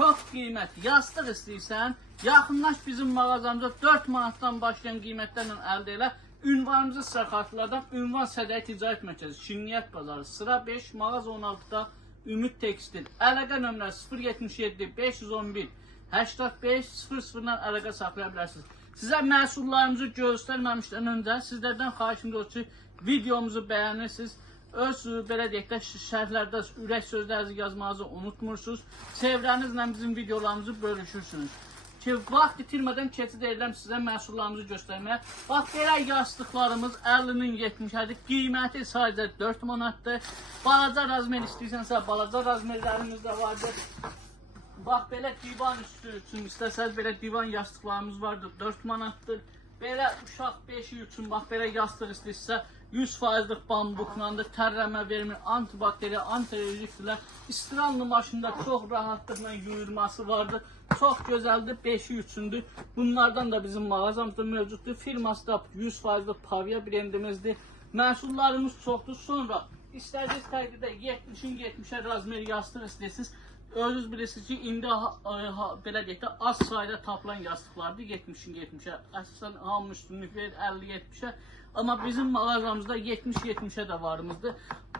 Çox qiymətli yastıq istəyirsən, yaxınlaş bizim mağazamıza 4 manatdan başlayan qiymətlərlə əldə elə. Ünvanımızı sizə xatırladım. Ünvan Sədəyi Ticarət Mərkəzi, Şirniyyət Bazarı, sıra 5, mağaza 16-da Ümid Tekstil. Əlaqə nömrəsi 077 511 85 00-dan əlaqə saxlaya bilərsiniz. Sizə məhsullarımızı göstərməmişdən öncə sizlərdən xahişim odur ki, videomuzu bəyənirsiniz. Öz belə deyək də şərhlərdə ürək sözlərinizi yazmanızı unutmursunuz. Çevrənizlə bizim videolarımızı bölüşürsünüz. Ki, vaxt itirmədən keçid edirəm sizə məhsullarımızı göstərməyə. Bax, belə yastıqlarımız 50-nin 70-ədir. Qiyməti sadəcə 4 manatdır. Balaca razmer istəyirsənsə, balaca razmerlərimiz də vardır. Bax, belə divan üstü üçün istəsəz, belə divan yastıqlarımız vardır, 4 manatdır. Belə uşaq beşiyi üçün, bax, belə yastıq istəyirsə, 100%'lik bambuklandır, tərləmə vermir, antibakteri, antialerjikdirlər. İstiranlı maşında çox rahatlıqla yuyulması vardır. Çox gözəldir, beşiyi üçündür. Bunlardan da bizim mağazamızda mövcuddur. Firması da 100%'lik Pavia brendimizdir. Məhsullarımız çoxdur. Sonra istədiyiniz təqdirdə 70'in 70'ə razmer yastıq istəyirsiniz. Özünüz bilirsiniz ki, indi belə deyək də az sayda tapılan yastıqlardır 70'in 70'ə. Əsasən hamı üstünlük verir 50-70'ə. Amma bizim mağazamızda 70-70'ə də varımızdır.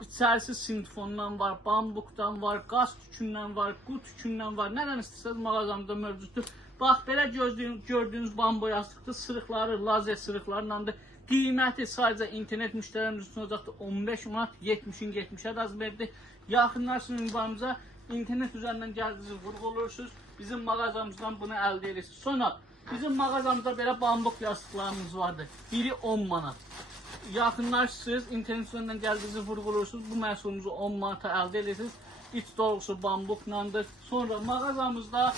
İçərisi sintefondan var, bambukdan var, qaz tükündən var, qut tükündən var. Nədən istəsəniz mağazamızda mövcuddur. Bax, belə gördüyünüz bambu yastıqdır. Sırıqları, lazer sırıqlarındandır. Qiyməti sadəcə internet müştərimiz üçün olacaqdır 15 manat, 70'in 70'ə razmerdir. Yaxınlarsın ünvanımıza. İnternet üzerinden gəldiniz, vurğulursunuz. Bizim mağazamızdan bunu əldə edirsiniz. Sonra bizim mağazamızda belə bambuk yastıqlarımız vardır. Biri 10 manat. Yaxınlaşırsınız, internet üzerinden gəldiniz, vurğulursunuz. Bu məhsulumuzu 10 manata əldə edirsiniz. İç dolusu bambuklandır. Sonra mağazamızda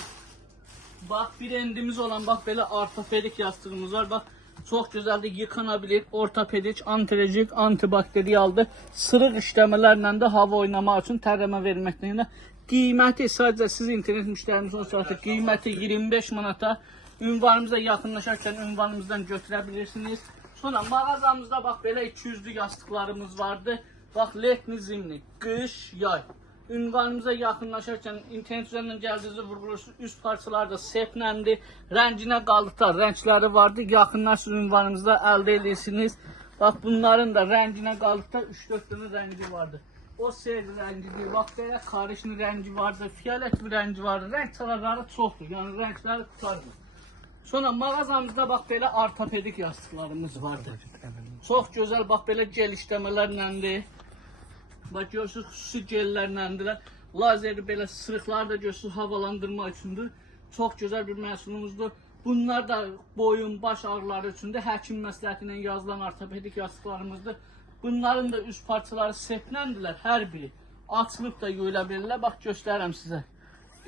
bax, brendimiz olan bax belə ortopedik yastığımız var. Bax, çox gözəldir, yıkanabilir, ortopedik, antialerjik, antibakteriyaldır. Sırıq işləmələrlə də hava oynamaq üçün, tərləmə verməklə də. Qiyməti sadəcə siz internet müştərimiz olsaqda qiyməti 25 manata. Ünvanımıza yaxınlaşarkən ünvanımızdan götürə bilirsiniz. Sonra mağazamızda bax belə 200'lü yastıqlarımız vardı. Bax, letni, zimni, qış, yay. Ünvanımıza yaxınlaşarkən internet üzerinden gəldiyinizi vurğulursunuz. Üst parçaları da sepnəndir. Rənginə qalıqlar, rəngləri vardı. Yaxınlaşsınız ünvanımızda əldə edirsiniz. Bax, bunların da rənginə qalıqda 3-4 dənə rəngi vardı. O seyir rəngidir, bax belə karışlı rəngi vardır, fiyalet bir rəngi vardır. Rəng çalarları çoxdur, yəni rəngləri tutarmır. Sonra mağazamızda bax belə ortopedik yastıqlarımız vardır. Çox gözəl, bax belə gel işləmələrləndir. Bax, görürsünüz, xüsusi gellərləndirlər. Lazeri belə sırıqları da görürsünüz, havalandırma üçündür. Çox gözəl bir məhsulumuzdur. Bunlar da boyun, baş ağrıları üçündür. Həkim məsləhəti ilə yazılan ortopedik yastıqlarımızdır. Bunların da üst parçaları sepnəndirlər, hər biri. Açılıb da yuyula bilirlər, bax göstərirəm sizə.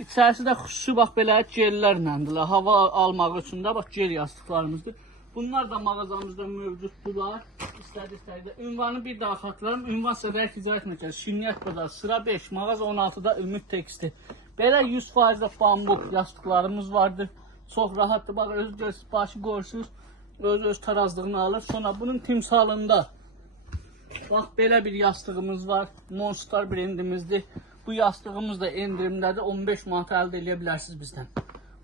İçərisi də xüsusi bax belə gellərləndirlər, hava almaq üçün də bax gel yastıqlarımızdır. Bunlar da mağazamızda mövcuddurlar. İstədiklərdə. Ünvanı bir daha xatırlarım. Ünvan Sədəyi Ticarət Mərkəzi, Şirniyyət Bazarı, sıra 5, mağaza 16-da Ümid Tekstil. Belə 100% bambuk yastıqlarımız vardır. Çox rahatdır. Bax, öz başı qoyursunuz, öz tarazlığını alır. Sonra bunun timsalında bax, belə bir yastığımız var. Monster brendimizdir. Bu yastığımız da endirimdədir. 15 manata əldə edə bilərsiniz bizdən.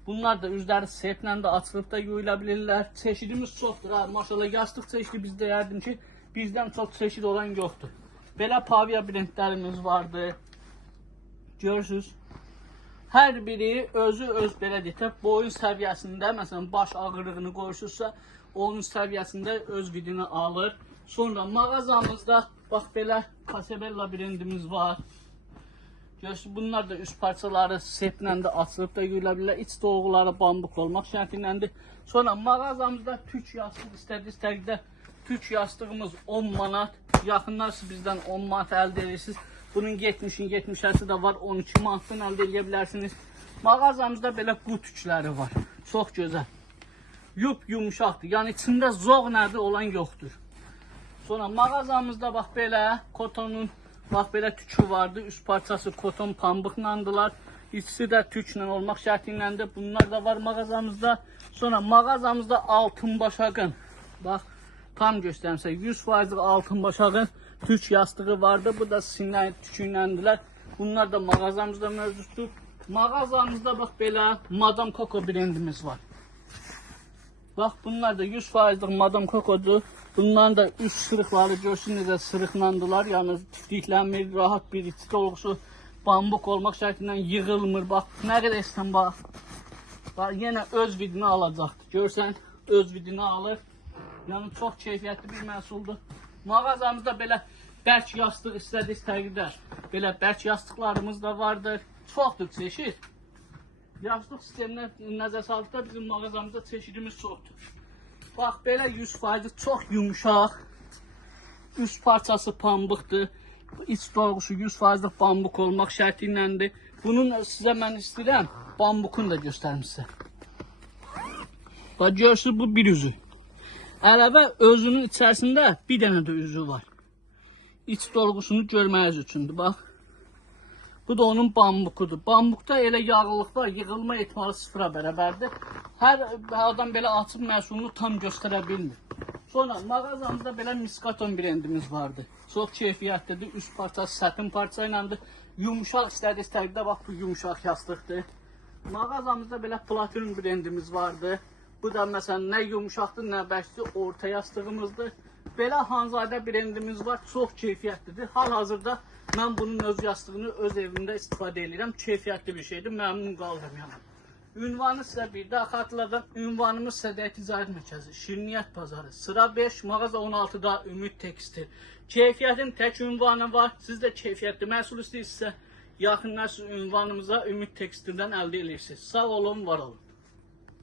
Bunlar da üzləri seplə də açılıb da yuyula bilirlər. Çeşidimiz çoxdur. Ha, maşallah, yastıq çeşidi bizdə deyərdim ki, bizdən çox çeşid olan yoxdur. Belə Pavia brendlərimiz vardır. Görürsünüz. Hər biri öz belə deyək, boyun səviyyəsində, məsələn, baş ağırlığını qoyursunuzsa, onun səviyyəsində öz vidini alır. Sonra mağazamızda bax belə Casabella brendimiz var. Görürsünüz, bunlar da üst parçaları seplə də açılıb da yuyula bilirlər. İç dolguları bambuk olmaq şərtləndir. Sonra mağazamızda tük yastıq istədiyiniz təqdirdə tük yastığımız 10 manat. Yaxınlarsınız bizdən 10 manat əldə edirsiniz. Bunun 70'in 70'əsi də var, 12 manatdan əldə edə bilərsiniz. Mağazamızda belə qut tükləri var. Çox gözəl. Yumuşaqdır. Yəni içində zoğ nədir olan yoxdur. Sonra mağazamızda bax belə kotonun bax belə tükü vardı. Üst parçası koton pambıqlandılar. İçisi də tüklə olmaq şərtləndir. Bunlar da var mağazamızda. Sonra mağazamızda altın başaqın. Bax, tam göstərimsə 100% altın başaqın tük yastığı vardı. Bu da sinə tüküyləndirlər. Bunlar da mağazamızda mövcuddur. Mağazamızda bax belə Madame Coco brendimiz var. Bax bunlar da 100%'lik Madame Coco'dur. Bunların da üst sırıqları görsün necə sırıqlandılar. Yəni tiftiklənmir, rahat bir içi dolgusu bambuk olmaq şərtindən yığılmır. Bax nə qədər istəyən bax. Bax yenə öz vidini alacaqdır. Görsən öz vidini alır. Yəni çox keyfiyyətli bir məhsuldur. Mağazamızda belə bərk yastıq istədiyiniz təqdirdə belə bərk yastıqlarımız da vardır. Çoxdur çeşid. Yastıq sisteminə nəzər saldıqda bizim mağazamızda çeşidimiz çoxdur. Bax belə 100% çox yumuşaq. Üst parçası pambıqdır. İç dolgusu 100%'lik bambuk olmaq şərti iləndir. Bunun sizə mən istəyirəm bambukunu da göstərim sizə. Bax görürsünüz bu bir üzü. Əlavə özünün içərisində bir dənə də üzü var. İç dolgusunu görməyiz üçündür. Bax. Bu da onun bambukudur. Bambukda elə yağlılıq var, yığılma ehtimalı sıfıra bərabərdir. Hər adam belə açıb məhsulunu tam göstərə bilmir. Sonra mağazamızda belə Miskaton brendimiz vardı. Çox keyfiyyətlidir. Üst parçası sətin parça iləndir. Yumuşaq istədiyiniz təqdirdə bax bu yumuşaq yastıqdır. Mağazamızda belə Platinum brendimiz vardı. Bu da məsələn nə yumuşaqdır, nə bərkdir, orta yastığımızdır. Belə Hanzadə brendimiz var. Çox keyfiyyətlidir. Hal-hazırda mən bunun öz yastığını öz evimdə istifadə edirəm. Keyfiyyətli bir şeydir. Məmnun qaldım yəni. Ünvanı sizə bir daha xatırladım. Ünvanımız Sədəq Ticarət Mərkəzi, Şirniyyət Bazarı, sıra 5, mağaza 16-da Ümid Tekstil. Keyfiyyətin tək ünvanı var. Siz də keyfiyyətli məhsul istəyirsinizsə, yaxınlaşın ünvanımıza Ümid Tekstildən əldə edirsiniz. Sağ olun, var olun.